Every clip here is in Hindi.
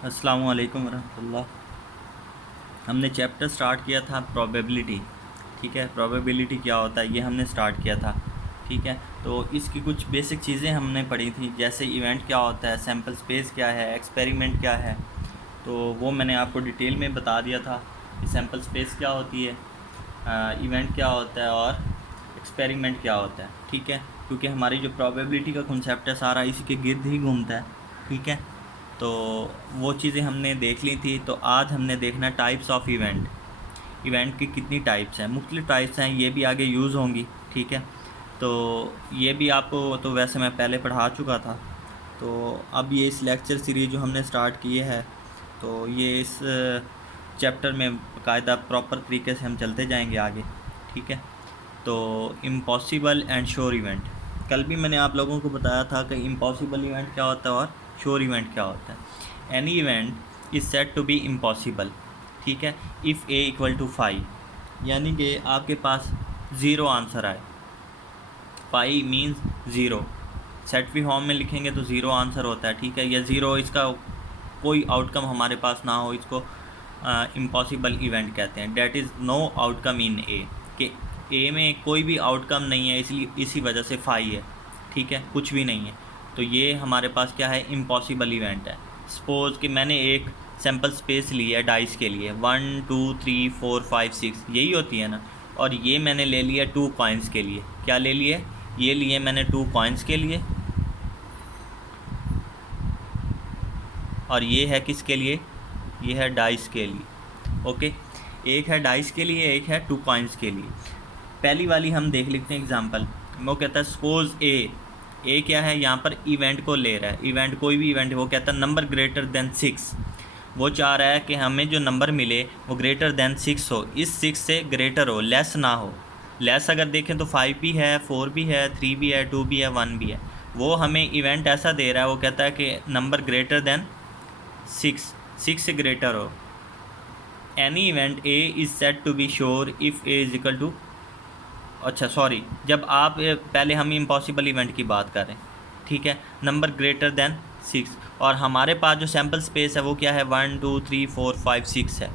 अस्सलामु अलैकुम वरहमतुल्लाह। हमने चैप्टर स्टार्ट किया था प्रोबेबिलिटी। ठीक है, प्रोबेबिलिटी क्या होता है ये हमने स्टार्ट किया था। ठीक है, तो इसकी कुछ बेसिक चीज़ें हमने पढ़ी थी, जैसे इवेंट क्या होता है, सैम्पल स्पेस क्या है, एक्सपेरिमेंट क्या है। तो वो मैंने आपको डिटेल में बता दिया था कि सैम्पल स्पेस क्या होती है, इवेंट क्या होता है और एक्सपेरिमेंट क्या होता है। ठीक है, क्योंकि हमारी जो प्रोबेबिलिटी का कॉन्सेप्ट है सारा इसी के गिर्द ही घूमता है। ठीक है, तो वो चीज़ें हमने देख ली थी। तो आज हमने देखना टाइप्स ऑफ इवेंट। इवेंट की कितनी टाइप्स हैं, मुख्तलिफ टाइप्स हैं, ये भी आगे यूज़ होंगी। ठीक है, तो ये भी आपको तो वैसे मैं पहले पढ़ा चुका था। तो अब ये इस लेक्चर सीरीज़ जो हमने स्टार्ट किए है, तो ये इस चैप्टर में बाकायदा प्रॉपर तरीके से हम चलते जाएंगे आगे। ठीक है, तो इम्पॉसिबल एंड श्योर इवेंट, कल भी मैंने आप लोगों को बताया था कि इम्पॉसिबल इवेंट क्या होता है और श्योर इवेंट क्या होता है। Any event is said to be impossible. ठीक है, इफ़ ए इक्वल टू 5, यानी कि आपके पास ज़ीरो आंसर आए। 5 मीन्स ज़ीरो, सेट भी फॉर्म में लिखेंगे तो ज़ीरो आंसर होता है। ठीक है, या ज़ीरो इसका कोई आउटकम हमारे पास ना हो, इसको इम्पॉसिबल इवेंट कहते हैं। That is no outcome in A, कि ए में कोई भी आउटकम नहीं है, इसलिए इसी वजह से 5 है। ठीक है, कुछ भी नहीं है, तो ये हमारे पास क्या है, इम्पॉसिबल इवेंट है। सपोज़ कि मैंने एक सैम्पल स्पेस ली है डाइस के लिए, 1 2 3 4 5 6 यही होती है ना, और ये मैंने ले लिया 2 कॉइन्स के लिए। क्या ले लिए, ये लिए मैंने 2 कॉइन्स के लिए, और ये है किसके लिए, ये है डाइस के लिए। ओके, एक है डाइस के लिए, एक है 2 कॉइन्स के लिए। पहली वाली हम देख लेते हैं एग्जांपल। वो कहता है सपोज ए क्या है, यहाँ पर इवेंट को ले रहा है, इवेंट कोई भी इवेंट है। वो कहता है नंबर ग्रेटर देन 6। वो चाह रहा है कि हमें जो नंबर मिले वो ग्रेटर देन 6 हो, इस 6 से ग्रेटर हो, लेस ना हो। लेस अगर देखें तो 5 भी है, 4 भी है, 3 भी है, 2 भी है, 1 भी है। वो हमें इवेंट ऐसा दे रहा है, वो कहता है कि नंबर ग्रेटर देन 6 से ग्रेटर हो। Any event A is said to be sure if A is equal to, अच्छा सॉरी, जब आप पहले हम इम्पॉसिबल इवेंट की बात करें। ठीक है, नंबर ग्रेटर देन 6, और हमारे पास जो सैम्पल स्पेस है वो क्या है, 1 2 3 4 5 6 है।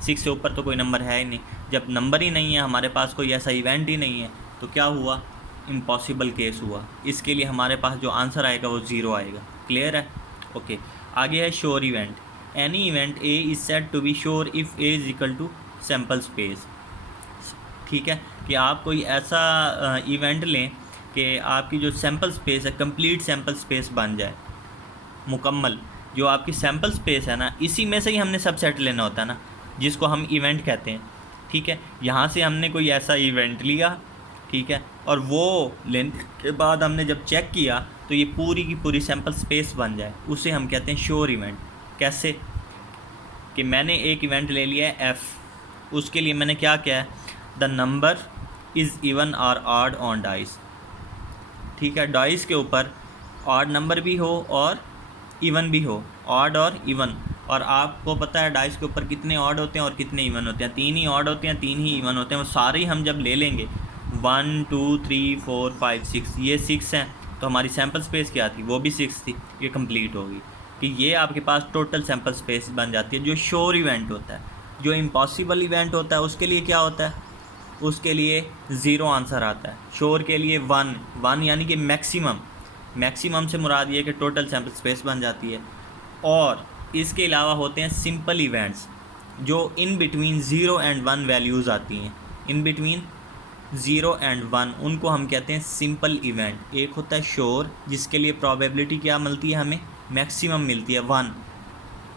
6 से ऊपर तो कोई नंबर है ही नहीं। जब नंबर ही नहीं है हमारे पास, कोई ऐसा इवेंट ही नहीं है, तो क्या हुआ, इम्पॉसिबल केस हुआ। इसके लिए हमारे पास जो आंसर आएगा वो ज़ीरो आएगा। क्लियर है? ओके, आगे है sure event. Any event A is said to be sure if A is equal to sample space. ठीक है, कि आप कोई ऐसा इवेंट लें कि आपकी जो सैम्पल स्पेस है कंप्लीट सैम्पल स्पेस बन जाए, मुकम्मल। जो आपकी सैम्पल स्पेस है ना, इसी में से ही हमने सबसेट लेना होता है ना, जिसको हम इवेंट कहते हैं। ठीक है, यहाँ से हमने कोई ऐसा इवेंट लिया, ठीक है, और वो लेने के बाद हमने जब चेक किया तो ये पूरी की पूरी सैम्पल स्पेस बन जाए, उसे हम कहते हैं श्योर इवेंट। कैसे, कि मैंने एक इवेंट ले लिया है एफ़, उसके लिए मैंने क्या किया है, द नंबर इज़ इवन और ऑड ऑन डाइस। ठीक है, डाइस के ऊपर ऑड नंबर भी हो और इवन भी हो, ऑड और इवन। और आपको पता है डाइस के ऊपर कितने ऑड होते हैं और कितने इवन होते हैं, 3 ही ऑड होते हैं, 3 ही इवन होते हैं। वो सारे ही हम जब ले लेंगे 1 2 3 4 5 6, ये 6 हैं, तो हमारी सैम्पल स्पेस क्या थी, वो भी 6 थी। ये कंप्लीट होगी कि ये आपके पास टोटल सैम्पल स्पेस बन जाती है, जो श्योर इवेंट होता है। जो इम्पॉसिबल इवेंट होता है उसके लिए क्या होता है, उसके लिए ज़ीरो आंसर आता है। श्योर के लिए 1 यानी कि मैक्सिमम से मुराद ये कि टोटल सैम्पल स्पेस बन जाती है। और इसके अलावा होते हैं सिंपल इवेंट्स, जो इन बिटवीन 0 एंड 1 वैल्यूज़ आती हैं। इन बिटवीन 0 एंड 1 उनको हम कहते हैं सिंपल इवेंट। एक होता है श्योर, जिसके लिए प्रोबेबिलिटी क्या मिलती है, हमें मैक्सिमम मिलती है 1।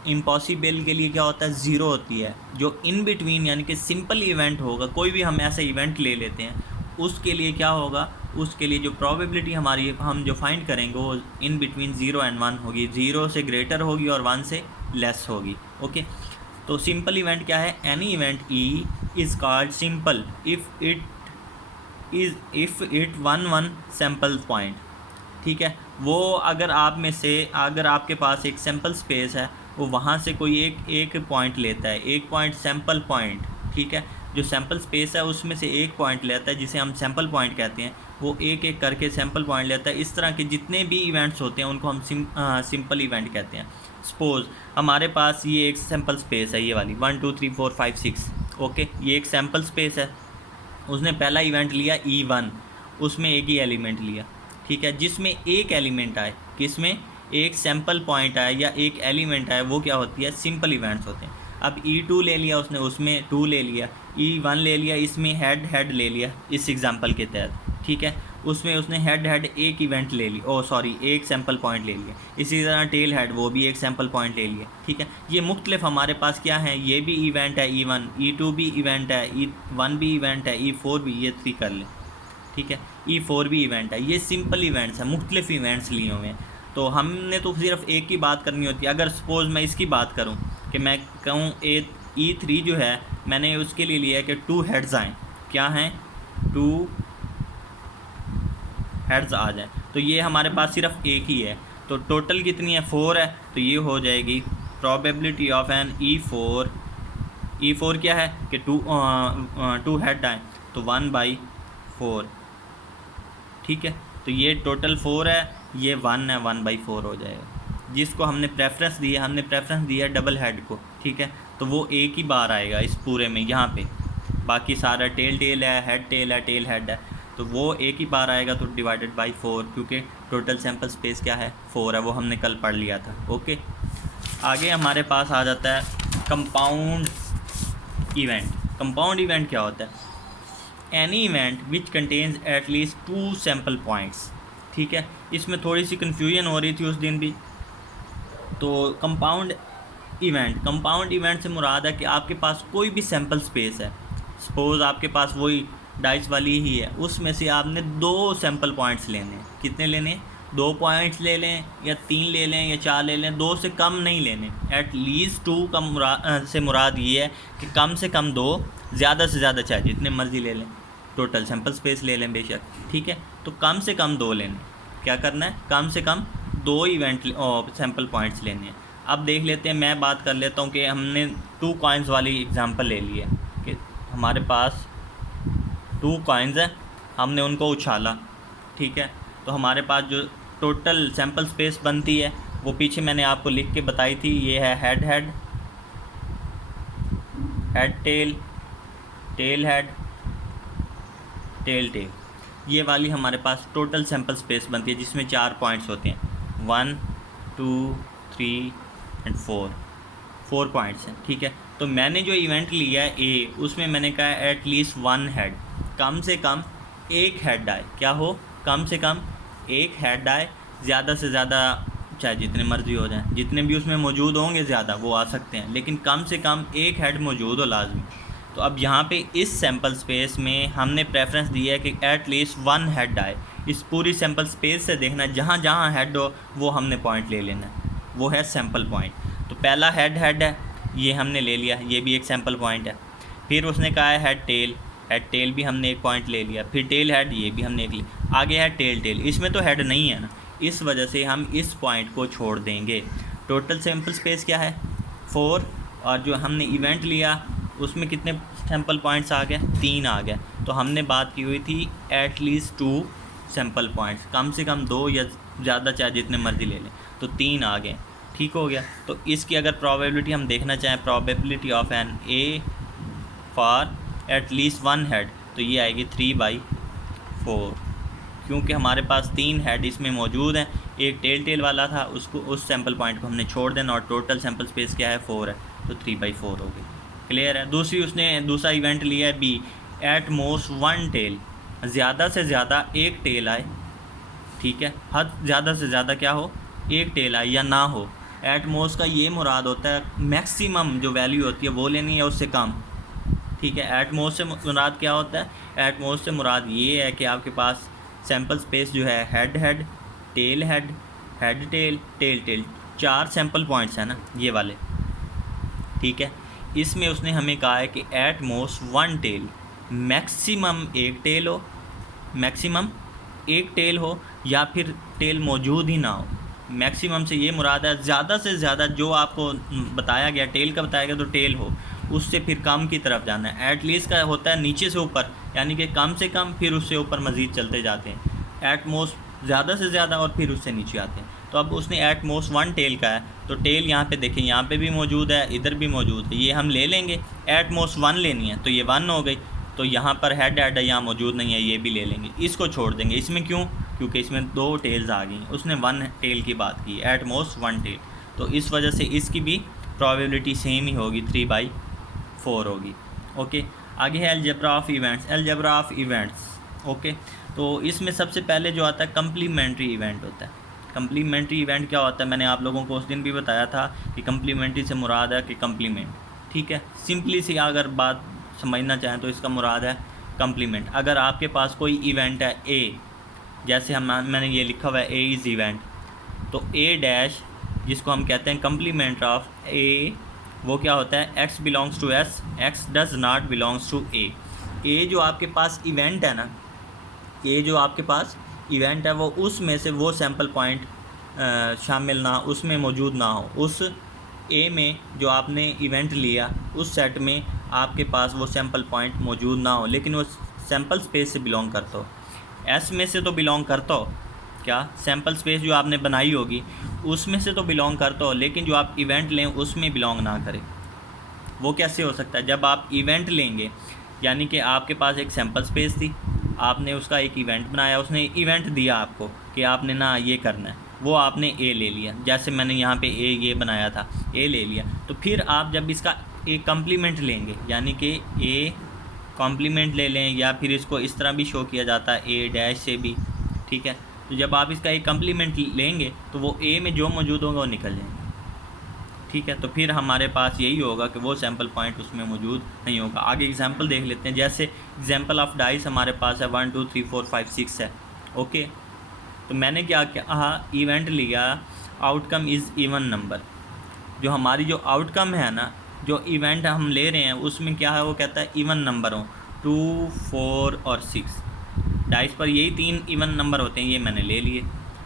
इम्पॉसिबल के लिए क्या होता है, ज़ीरो होती है। जो इन बिटवीन यानी कि सिंपल इवेंट होगा, कोई भी हम ऐसा इवेंट ले लेते हैं, उसके लिए क्या होगा, उसके लिए जो प्रोबेबिलिटी हमारी हम जो फाइंड करेंगे वो इन बिटवीन 0 एंड 1 होगी, 0 से ग्रेटर होगी और 1 से लेस होगी। ओके, तो सिंपल इवेंट क्या है, any event E is called simple if it one sample point. ठीक है, वो अगर आप में से, अगर आपके पास एक सैम्पल स्पेस है, वो वहाँ से कोई एक पॉइंट लेता है, एक पॉइंट सैम्पल पॉइंट। ठीक है, जो सैम्पल स्पेस है उसमें से एक पॉइंट लेता है, जिसे हम सैम्पल पॉइंट कहते हैं। वो एक एक करके सैम्पल पॉइंट लेता है। इस तरह के जितने भी इवेंट्स होते हैं उनको हम सिंपल इवेंट कहते हैं। सपोज हमारे पास ये एक सैम्पल स्पेस है, ये वाली 1 2 3 4 5 6, ओके, ये एक सैम्पल स्पेस है। उसने पहला इवेंट लिया E1, उसमें एक ही एलिमेंट लिया, ठीक है, जिसमें एक एलिमेंट आए, किसमें एक सैम्पल पॉइंट आए या एक एलिमेंट आए, वो क्या होती है, सिंपल इवेंट्स होते हैं। अब E2 ले लिया उसने, उसमें 2 ले लिया, E1 ले लिया, इसमें हेड हेड ले लिया इस एग्जांपल के तहत, ठीक है, उसमें उसने हेड हेड एक इवेंट ले ली, एक सैम्पल पॉइंट ले लिया। इसी तरह टेल हेड, वो भी एक सैम्पल पॉइंट ले लिया, ठीक है। ये मुख्तलिफ हमारे पास क्या है, ये भी इवेंट है E1, E2 भी इवेंट है, E1 भी इवेंट है, E4 भी, ये 3 कर ले, ठीक है, E4 भी इवेंट है। ये सिंपल इवेंट्स हैं, मुख्तलिफ इवेंट्स लिए हुए हैं। तो हमने तो सिर्फ एक की बात करनी होती है। अगर सपोज़ मैं इसकी बात करूं कि मैं कहूं E3 जो है, मैंने उसके लिए लिया है कि 2 हेड्स आएँ, क्या हैं, 2 हेड्स आ जाए, तो ये हमारे पास सिर्फ एक ही है। तो टोटल कितनी है, 4 है, तो ये हो जाएगी probability of N E4। E4 क्या है कि 2 हेड आए, तो 1/4, ठीक है। तो ये टोटल 4 है, ये 1 है, 1/4 हो जाएगा। जिसको हमने प्रेफरेंस दिया, हमने प्रेफरेंस दिया डबल हेड को, ठीक है, तो वो एक ही बार आएगा इस पूरे में, यहाँ पे बाकी सारा टेल टेल है, हेड टेल है, टेल हेड है, तो वो एक ही बार आएगा, तो डिवाइडेड बाई 4, क्योंकि टोटल सैम्पल स्पेस क्या है, 4 है, वो हमने कल पढ़ लिया था। ओके, आगे हमारे पास आ जाता है कंपाउंड इवेंट। कंपाउंड इवेंट क्या होता है, any event which contains at least 2 sample points, ठीक है। इसमें थोड़ी सी कन्फ्यूजन हो रही थी उस दिन भी। तो कंपाउंड इवेंट से मुराद है कि आपके पास कोई भी सैम्पल स्पेस है, सपोज़ आपके पास वही डाइस वाली ही है, उसमें से आपने 2 सैम्पल पॉइंट्स लेने हैं। कितने लेने, 2 पॉइंट्स ले लें या 3 ले लें या 4 ले लें, 2 से कम नहीं लेने। एट लीस्ट 2 से मुराद ये है कि कम से कम 2, ज़्यादा से ज़्यादा चाहे जितने मर्ज़ी ले लें, टोटल सैम्पल स्पेस ले लें बेशक, ठीक है। तो कम से कम 2 लेने, क्या करना है, कम से कम 2 सैम्पल पॉइंट्स लेने हैं। अब देख लेते हैं, मैं बात कर लेता हूँ कि हमने 2 कॉइन्स वाली एग्जांपल ले ली है कि हमारे पास 2 कॉइन्स हैं, हमने उनको उछाला, ठीक है, तो हमारे पास जो टोटल सैम्पल स्पेस बनती है वो पीछे मैंने आपको लिख के बताई थी। ये है head head, head tail, tail head, tail tail, ये वाली हमारे पास टोटल सैम्पल स्पेस बनती है, जिसमें 4 पॉइंट्स होते हैं, 1 2 3 एंड 4 पॉइंट्स हैं, ठीक है। तो मैंने जो इवेंट लिया है ए, उसमें मैंने कहा है एट लीस्ट 1 हेड, कम से कम एक हेड आए, क्या हो, कम से कम एक हेड आए, ज़्यादा से ज़्यादा चाहे जितने मर्जी हो जाएं, जितने भी उसमें मौजूद होंगे ज़्यादा वो आ सकते हैं, लेकिन कम से कम एक हेड मौजूद हो लाजमी। तो अब यहाँ पे इस सैम्पल स्पेस में हमने प्रेफरेंस दी है कि एट लीस्ट 1 हेड आए। इस पूरी सैम्पल स्पेस से देखना, जहाँ जहाँ हेड हो वो हमने पॉइंट ले लेना है, वो है सैम्पल पॉइंट। तो पहला हेड है, ये हमने ले लिया, ये भी एक सैम्पल पॉइंट है। फिर उसने कहा है हेड टेल भी हमने एक पॉइंट ले लिया। फिर टेल हेड, ये भी हमने एक लिया। आगे है टेल टेल, इसमें तो हेड नहीं है ना, इस वजह से हम इस पॉइंट को छोड़ देंगे। टोटल सैम्पल स्पेस क्या है, 4, और जो हमने इवेंट लिया उसमें कितने सैम्पल पॉइंट्स आ गए, 3 आ गए। तो हमने बात की हुई थी एट लीस्ट 2 सैम्पल पॉइंट्स, कम से कम 2 या ज़्यादा चाहे जितने मर्जी ले लें, तो 3 आ गए, ठीक हो गया। तो इसकी अगर प्रोबेबिलिटी हम देखना चाहें, probability of an A for at least 1 head, तो ये आएगी 3/4, क्योंकि हमारे पास 3 हेड इसमें मौजूद हैं। एक टेल वाला था, उसको, उस सैम्पल पॉइंट को हमने छोड़ देना, और टोटल सैम्पल स्पेस क्या है, 4 है, तो 3/4 हो गई। क्लियर है। दूसरा इवेंट लिया है बी, एट मोस्ट 1 टेल, ज़्यादा से ज़्यादा एक टेल आए, ठीक है, हद ज़्यादा से ज़्यादा क्या हो, एक टेल आए या ना हो। एट मोस्ट का ये मुराद होता है मैक्सिमम जो वैल्यू होती है वो लेनी है, उससे कम, ठीक है। एट मोस्ट से मुराद क्या होता है, एट मोस्ट से मुराद ये है कि आपके पास सैम्पल स्पेस जो है head head, tail head, head tail, tail tail, 4 sample points हैं ना ये वाले, ठीक है। इसमें उसने हमें कहा है कि एट मोस्ट 1 टेल, मैक्सिमम एक टेल हो, मैक्सिमम एक टेल हो, या फिर टेल मौजूद ही ना हो। मैक्सिमम से ये मुराद है ज़्यादा से ज़्यादा जो आपको बताया गया, टेल का बताया गया, तो टेल हो, उससे फिर कम की तरफ जाना है। एट लीस्ट का होता है नीचे से ऊपर, यानी कि कम से कम, फिर उससे ऊपर मज़ीद चलते जाते हैं। एट मोस्ट ज़्यादा से ज़्यादा, और फिर उससे नीचे आते हैं। तो अब उसने एट मोस्ट 1 टेल का है, तो टेल यहाँ पे देखें, यहाँ पे भी मौजूद है, इधर भी मौजूद है, ये हम ले लेंगे। एट मोस्ट 1 लेनी है तो ये 1 हो गई, तो यहाँ पर हेड है यहाँ मौजूद नहीं है, ये भी ले लेंगे। इसको छोड़ देंगे, इसमें क्यों? क्योंकि इसमें 2 टेल्स आ गई, उसने 1 टेल की बात की, एट मोस्ट 1 टेल, तो इस वजह से इसकी भी प्रोबेबिलिटी सेम ही होगी, 3/4 होगी। ओके, आगे है algebra of events. Algebra of events, okay, तो इसमें सबसे पहले जो आता है कम्प्लीमेंट्री इवेंट होता है। कम्प्लीमेंट्री इवेंट क्या होता है? मैंने आप लोगों को उस दिन भी बताया था कि कम्प्लीमेंट्री से मुराद है कि कम्प्लीमेंट, ठीक है। सिंपली सी अगर बात समझना चाहें तो इसका मुराद है कम्प्लीमेंट। अगर आपके पास कोई इवेंट है ए, जैसे मैंने ये लिखा हुआ है ए इज़ इवेंट, तो ए डैश जिसको हम कहते हैं कम्प्लीमेंट ऑफ ए, वो क्या होता है? X belongs to S, X does not belongs to A. A जो आपके पास इवेंट है ना, ए जो आपके पास इवेंट है वो उसमें से वो सैम्पल पॉइंट शामिल ना, उसमें मौजूद ना हो। उस ए में जो आपने इवेंट लिया उस सेट में आपके पास वो सैम्पल पॉइंट मौजूद ना हो, लेकिन वो सैम्पल स्पेस से बिलोंग करता हो। एस में से तो बिलोंग करता हो, क्या सैम्पल स्पेस जो आपने बनाई होगी उसमें से तो बिलोंग करता हो, लेकिन जो आप इवेंट लें उसमें बिलोंग ना करे। वो कैसे हो सकता है? जब आप इवेंट लेंगे, यानी कि आपके पास एक सैम्पल स्पेस थी, आपने उसका एक इवेंट बनाया, उसने इवेंट दिया आपको कि आपने ना ये करना है, वो आपने ए ले लिया, जैसे मैंने यहाँ पे ए ये बनाया था, ए ले लिया। तो फिर आप जब इसका एक कम्प्लीमेंट लेंगे, यानी कि ए कॉम्प्लीमेंट ले लें, या फिर इसको इस तरह भी शो किया जाता है ए डैश से भी, ठीक है। तो जब आप इसका एक कम्प्लीमेंट लेंगे तो वो ए में जो मौजूद होगा वो निकल जाएंगे, ठीक है। तो फिर हमारे पास यही होगा कि वो सैम्पल पॉइंट उसमें मौजूद नहीं होगा। आगे एग्जांपल देख लेते हैं, जैसे एग्जांपल ऑफ डाइस हमारे पास है 1 2 3 4 5 6 है, ओके। तो मैंने क्या कहा? इवेंट लिया आउटकम इज़ इवन नंबर। जो हमारी जो आउटकम है ना, जो इवेंट हम ले रहे हैं उसमें क्या है? वो कहता है इवन नंबर हो, 2 4 और 6। डाइस पर यही 3 इवन नंबर होते हैं, ये मैंने ले लिए,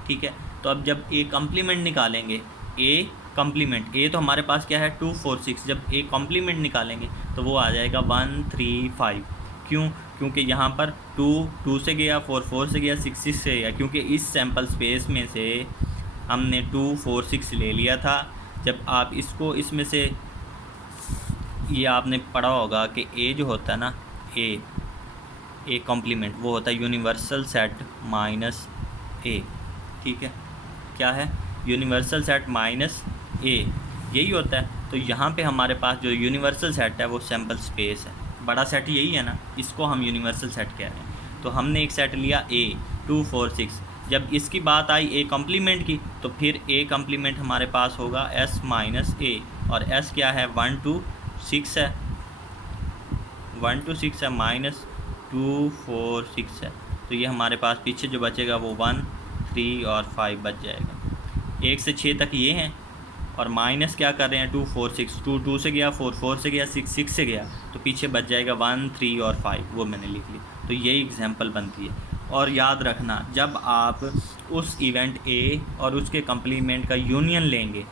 ठीक है। तो अब जब ए कम्प्लीमेंट निकालेंगे, ए कॉम्प्लीमेंट, ए तो हमारे पास क्या है 2 4 6, जब ए कॉम्प्लीमेंट निकालेंगे तो वो आ जाएगा 1 3 5। क्यों? क्योंकि यहाँ पर 2 2 से गया, 4 4 से गया, 6 6 से गया, क्योंकि इस सैम्पल स्पेस में से हमने 2 4 6 ले लिया था। जब आप इसको इसमें से, ये आपने पढ़ा होगा कि ए जो होता है ना, ए कॉम्प्लीमेंट, वो होता है यूनिवर्सल सेट माइनस ए, ठीक है। क्या है? यूनिवर्सल सेट माइनस ए, यही होता है। तो यहाँ पे हमारे पास जो यूनिवर्सल सेट है वो सैम्पल स्पेस है, बड़ा सेट यही है ना, इसको हम यूनिवर्सल सेट कह रहे हैं। तो हमने एक सेट लिया ए 2 4 6, जब इसकी बात आई ए कॉम्प्लीमेंट की, तो फिर ए कॉम्प्लीमेंट हमारे पास होगा एस माइनस ए, और एस क्या है? 1 2 6 है, 1 2 6 है, माइनस 2 4 6 है। तो ये हमारे पास पीछे जो बचेगा वो 1 3 और 5 बच जाएगा। 1 से 6 तक ये हैं, और माइनस क्या कर रहे हैं? 2 4 6, 2 2 से गया, 4 4 से गया, 6 6 से गया, तो पीछे बच जाएगा 1 3 और 5, वो मैंने लिख लिया। तो यही एग्जांपल बनती है। और याद रखना, जब आप उस इवेंट ए और उसके कम्प्लीमेंट का यूनियन लेंगे,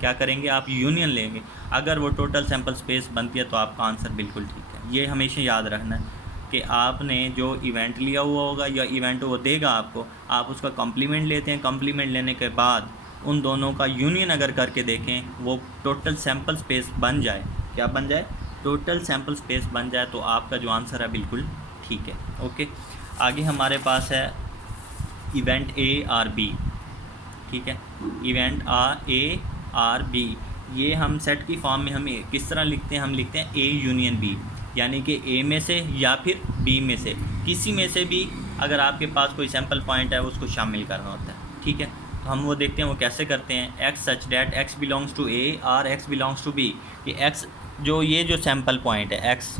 क्या करेंगे? आप यूनियन लेंगे। अगर वो टोटल सैम्पल स्पेस बनती है तो आपका आंसर बिल्कुल ठीक है। ये हमेशा याद रखना है कि आपने जो इवेंट लिया हुआ होगा या इवेंट वो देगा आपको, आप उसका कॉम्प्लीमेंट लेते हैं, कॉम्प्लीमेंट लेने के बाद उन दोनों का यूनियन अगर करके देखें, वो टोटल सैम्पल स्पेस बन जाए, क्या बन जाए? टोटल सैम्पल स्पेस बन जाए, तो आपका जो आंसर है बिल्कुल ठीक है। ओके, आगे हमारे पास है इवेंट ए आर बी, ठीक है। इवेंट ए आर बी, ये हम सेट की फॉर्म में हम किस तरह लिखते हैं? हम लिखते हैं ए यूनियन बी, यानी कि ए में से या फिर बी में से किसी में से भी अगर आपके पास कोई सैम्पल पॉइंट है उसको शामिल करना होता है, ठीक है। तो हम वो देखते हैं वो कैसे करते हैं। X such that X belongs to A और एक्स बिलोंग्स टू बी। ये एक्स जो ये जो सैम्पल पॉइंट है, एक्स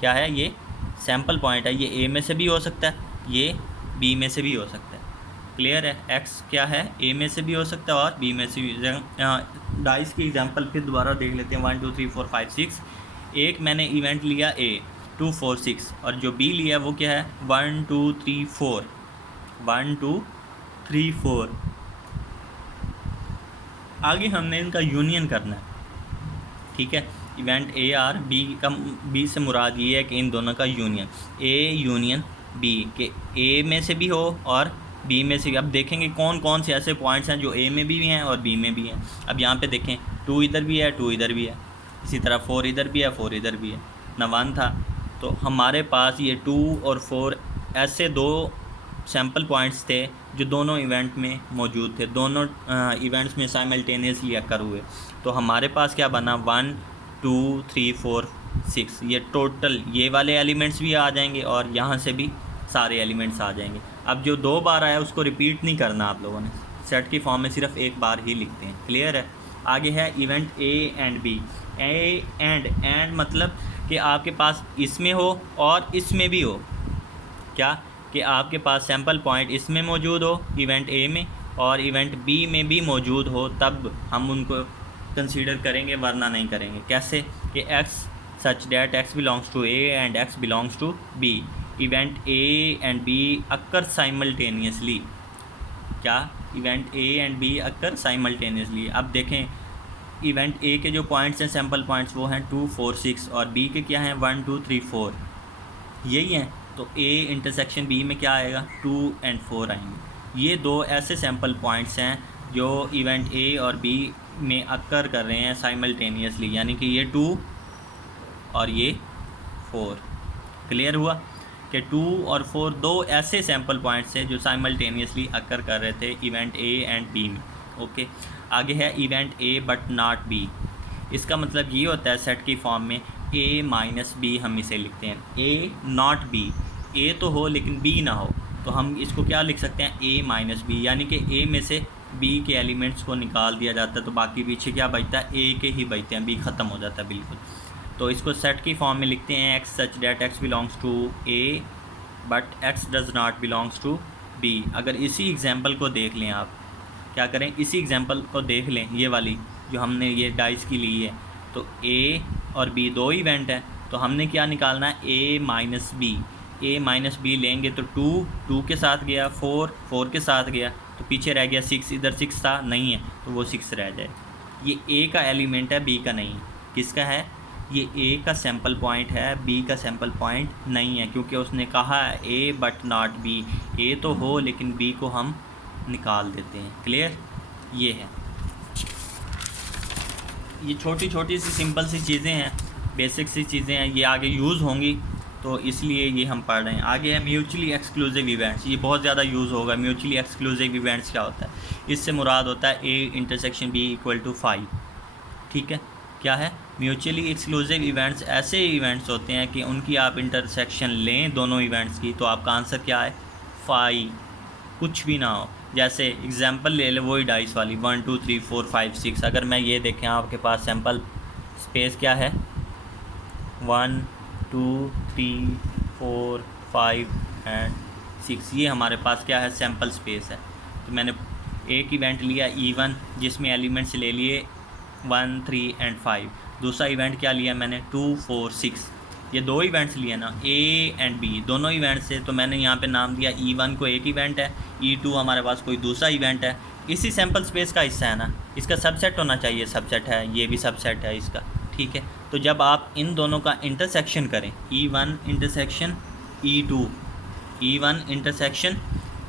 क्या है? ये सैम्पल पॉइंट है, ये ए में से भी हो सकता है, ये बी में से भी हो सकता है। क्लियर है? एक्स क्या है? ए में से भी हो सकता है और बी में से भी। डाइस की एग्जांपल फिर दोबारा देख लेते हैं। 1 2 3 4 5 6। एक मैंने इवेंट लिया ए 2 4 6, और जो बी लिया वो क्या है? 1 2 3 4, 1 2 3 4। आगे हमने इनका यूनियन करना है, ठीक है। इवेंट ए आर बी का, बी से मुराद ये है कि इन दोनों का यूनियन, ए यूनियन बी, के ए में से भी हो और बी में से अब देखेंगे कौन कौन से ऐसे पॉइंट्स हैं जो ए में भी हैं और बी में भी हैं। अब यहाँ पे देखें 2 इधर भी है, 2 इधर भी है, इसी तरह 4 इधर भी है, 4 इधर भी है, ना 1 था। तो हमारे पास ये 2 और 4 ऐसे दो सैम्पल पॉइंट्स थे जो दोनों इवेंट में मौजूद थे, दोनों इवेंट्स में साइमल्टेनियसली अकर हुए। तो हमारे पास क्या बना 1 2 3 4 6, ये टोटल ये वाले एलिमेंट्स भी आ जाएंगे और यहाँ से भी सारे एलिमेंट्स आ जाएंगे। अब जो 2 बार आया उसको रिपीट नहीं करना आप लोगों ने, सेट की फॉर्म में सिर्फ एक बार ही लिखते हैं। क्लियर है। आगे है event A and B. A and मतलब कि आपके पास इसमें हो और इसमें भी हो, क्या कि आपके पास सैम्पल पॉइंट इसमें मौजूद हो इवेंट ए में और इवेंट बी में भी मौजूद हो, तब हम उनको कंसीडर करेंगे, वरना नहीं करेंगे। कैसे कि X such that X belongs to A and X belongs to B. Event A and B occur simultaneously. क्या event A and B occur simultaneously. अब देखें इवेंट ए के जो पॉइंट्स हैं सैम्पल पॉइंट्स वो हैं 2 4 6 और बी के क्या हैं 1 2 3 4, यही हैं। तो ए इंटरसेक्शन बी में क्या आएगा 2 और 4 आएंगे। ये दो ऐसे सैम्पल पॉइंट्स हैं जो इवेंट ए और बी में अक्कर कर रहे हैं साइमल्टेनियसली, यानी कि ये 2 और ये 4। क्लियर हुआ कि 2 और 4 दो ऐसे सैम्पल पॉइंट्स हैं जो साइमल्टेनियसली अक्कर कर रहे थे इवेंट ए एंड बी में। ओके, आगे है event A but not be. इसका मतलब ये होता है सेट की फॉर्म में ए माइनस बी हम इसे लिखते हैं, ए नॉट बी, ए तो हो लेकिन बी ना हो, तो हम इसको क्या लिख सकते हैं ए माइनस बी, यानी कि ए में से बी के एलिमेंट्स को निकाल दिया जाता है तो बाकी पीछे क्या बचता है ए के ही बचते हैं, बी ख़त्म हो जाता है बिल्कुल। तो इसको सेट की फॉर्म में लिखते हैं X such that X belongs to A but X does not belongs to B. अगर इसी एग्जांपल को देख लें, आप क्या करें इसी एग्जांपल को देख लें, ये वाली जो हमने ये डाइस की ली है, तो ए और बी दो इवेंट है, तो हमने क्या निकालना है ए माइनस बी। ए माइनस बी लेंगे तो 2 के साथ गया, 4 के साथ गया, तो पीछे रह गया 6, इधर 6 था नहीं है तो वो 6 रह जाए। ये ए का एलिमेंट है, बी का नहीं। किसका है ये? ए का सैम्पल पॉइंट है, बी का सैम्पल पॉइंट नहीं है, क्योंकि उसने कहा है ए बट नॉट बी, ए तो हो लेकिन बी को हम निकाल देते हैं। क्लियर, ये है। ये छोटी छोटी सी सिंपल सी चीज़ें हैं, बेसिक सी चीज़ें हैं, ये आगे यूज़ होंगी तो इसलिए ये हम पढ़ रहे हैं। आगे है म्यूचुअली एक्सक्लूसिव इवेंट्स। ये बहुत ज़्यादा यूज़ होगा। म्यूचुअली एक्सक्लूसिव इवेंट्स क्या होता है? इससे मुराद होता है A intersection B equal to 5। ठीक है, क्या है? म्यूचुअली एक्सक्लूसिव इवेंट्स ऐसे इवेंट्स होते हैं कि उनकी आप इंटरसेक्शन लें दोनों इवेंट्स की तो आपका आंसर क्या है 5, कुछ भी ना हो। जैसे एग्जांपल ले ले वही डाइस वाली 1 2 3 4 5 6। अगर मैं ये देखें आपके पास सैम्पल स्पेस क्या है 1 2 3 4 5 एंड 6, ये हमारे पास क्या है सैम्पल स्पेस है। तो मैंने एक इवेंट लिया E1 जिसमें एलिमेंट्स ले लिए 1 3 एंड 5। दूसरा इवेंट क्या लिया मैंने 2 4 6। ये दो इवेंट्स लिए ना ए एंड बी, दोनों इवेंट्स से, तो मैंने यहाँ पे नाम दिया E1 को एक इवेंट है, E2 हमारे पास कोई दूसरा इवेंट है। इसी सैम्पल स्पेस का हिस्सा है ना, इसका सबसेट होना चाहिए, सबसेट है, ये भी सबसेट है इसका। ठीक है, तो जब आप इन दोनों का इंटरसेक्शन करें E1 intersection E2, E1 intersection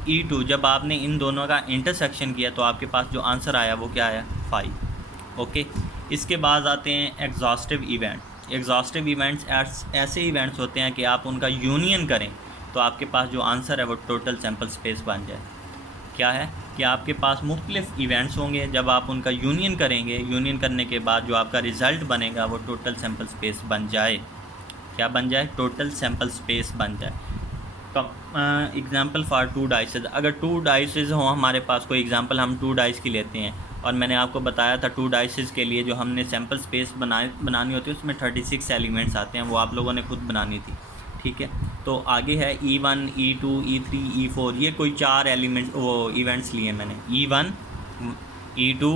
E2, जब आपने इन दोनों का इंटरसेक्शन किया तो आपके पास जो आंसर आया वो क्या आया 5। ओके, इसके बाद आते हैं एग्जॉस्टिव इवेंट। एग्जॉस्टिव इवेंट्स ऐसे इवेंट्स होते हैं कि आप उनका यूनियन करें तो आपके पास जो आंसर है वो टोटल सैम्पल स्पेस बन जाए। क्या है कि आपके पास मुख्तलिफ इवेंट्स होंगे, जब आप उनका यूनियन करेंगे, यूनियन करने के बाद जो आपका रिज़ल्ट बनेगा वो टोटल सैम्पल स्पेस बन जाए। क्या बन जाए? टोटल सैम्पल स्पेस बन जाए। Example for 2 डाइसेज। अगर 2 डाइसेज हों हमारे पास, कोई एग्जाम्पल हम 2 डाइस की लेते हैं और मैंने आपको बताया था 2 डाइसेस के लिए जो हमने सैम्पल स्पेस बनानी होती है उसमें 36 एलिमेंट्स आते हैं, वो आप लोगों ने खुद बनानी थी। ठीक है, तो आगे है E1 E2 E3 E4, ये कोई 4 एलिमेंट्स वो इवेंट्स लिए मैंने, E1 E2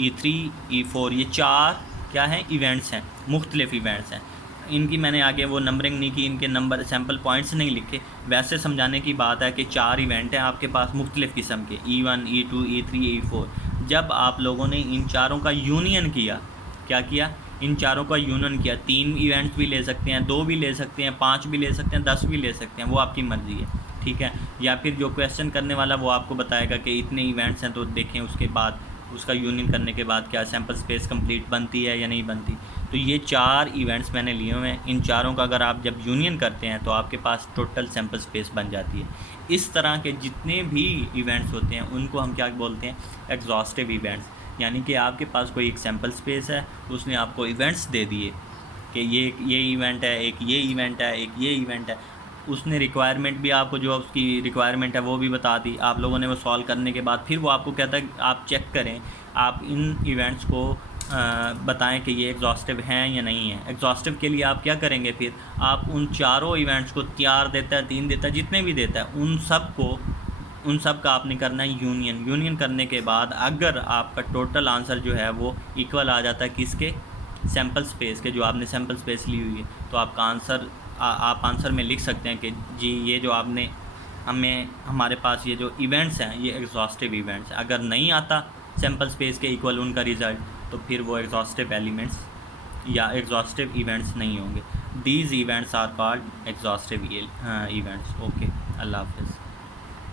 E3 E4, ये 4 क्या हैं इवेंट्स हैं, मुख्तलिफ इवेंट्स हैं। इनकी मैंने आगे वो नंबरिंग नहीं की, इनके नंबर सैम्पल पॉइंट्स नहीं लिखे, वैसे समझाने की बात है कि 4 इवेंट हैं आपके पास मुख्तलिफ किस्म के, E1 E2 E3 E4। जब आप लोगों ने इन चारों का यूनियन किया, क्या किया? इन चारों का यूनियन किया। 3 इवेंट्स भी ले सकते हैं, 2 भी ले सकते हैं, 5 भी ले सकते हैं, 10 भी ले सकते हैं, वो आपकी मर्ज़ी है। ठीक है। या फिर जो क्वेश्चन करने वाला वो आपको बताएगा कि इतने इवेंट्स हैं, तो देखें उसके बाद उसका यूनियन करने के बाद क्या सैम्पल स्पेस कंप्लीट बनती है या नहीं बनती। तो ये 4 इवेंट्स मैंने लिए हुए हैं, इन चारों का अगर आप जब यूनियन करते हैं तो आपके पास टोटल सैम्पल स्पेस बन जाती है। इस तरह के जितने भी इवेंट्स होते हैं उनको हम क्या बोलते हैं, एग्जॉस्टिव इवेंट्स। यानी कि आपके पास कोई एक सैम्पल स्पेस है, उसने आपको इवेंट्स दे दिए कि ये इवेंट है, एक ये इवेंट है, एक ये इवेंट है। उसने रिक्वायरमेंट भी आपको, जो उसकी रिक्वायरमेंट है वो भी बता दी, आप लोगों ने वो सॉल्व करने के बाद फिर वो आपको कहता है आप चेक करें, आप इन इवेंट्स को बताएं कि ये एग्जॉस्टिव हैं या नहीं है। एग्जॉस्टिव के लिए आप क्या करेंगे, फिर आप उन चारों इवेंट्स को 4 देता है, 3 देता है, जितने भी देता है उन सब का आपने करना है यूनियन करने के बाद अगर आपका टोटल आंसर जो है वो इक्वल आ जाता है किसके, सैम्पल स्पेस के, जो आपने सैम्पल स्पेस ली हुई है, तो आपका आंसर आप आंसर में लिख सकते हैं कि जी ये जो आपने हमारे पास ये जो इवेंट्स हैं ये एग्जॉस्टिव इवेंट्स। अगर नहीं आता सैम्पल स्पेस के इक्वल उनका रिज़ल्ट, तो फिर वो एग्जॉस्टिव एलिमेंट्स या एग्जॉस्टिव इवेंट्स नहीं होंगे। These events are called exhaustive events. Okay, अल्लाह हाफ़िज़।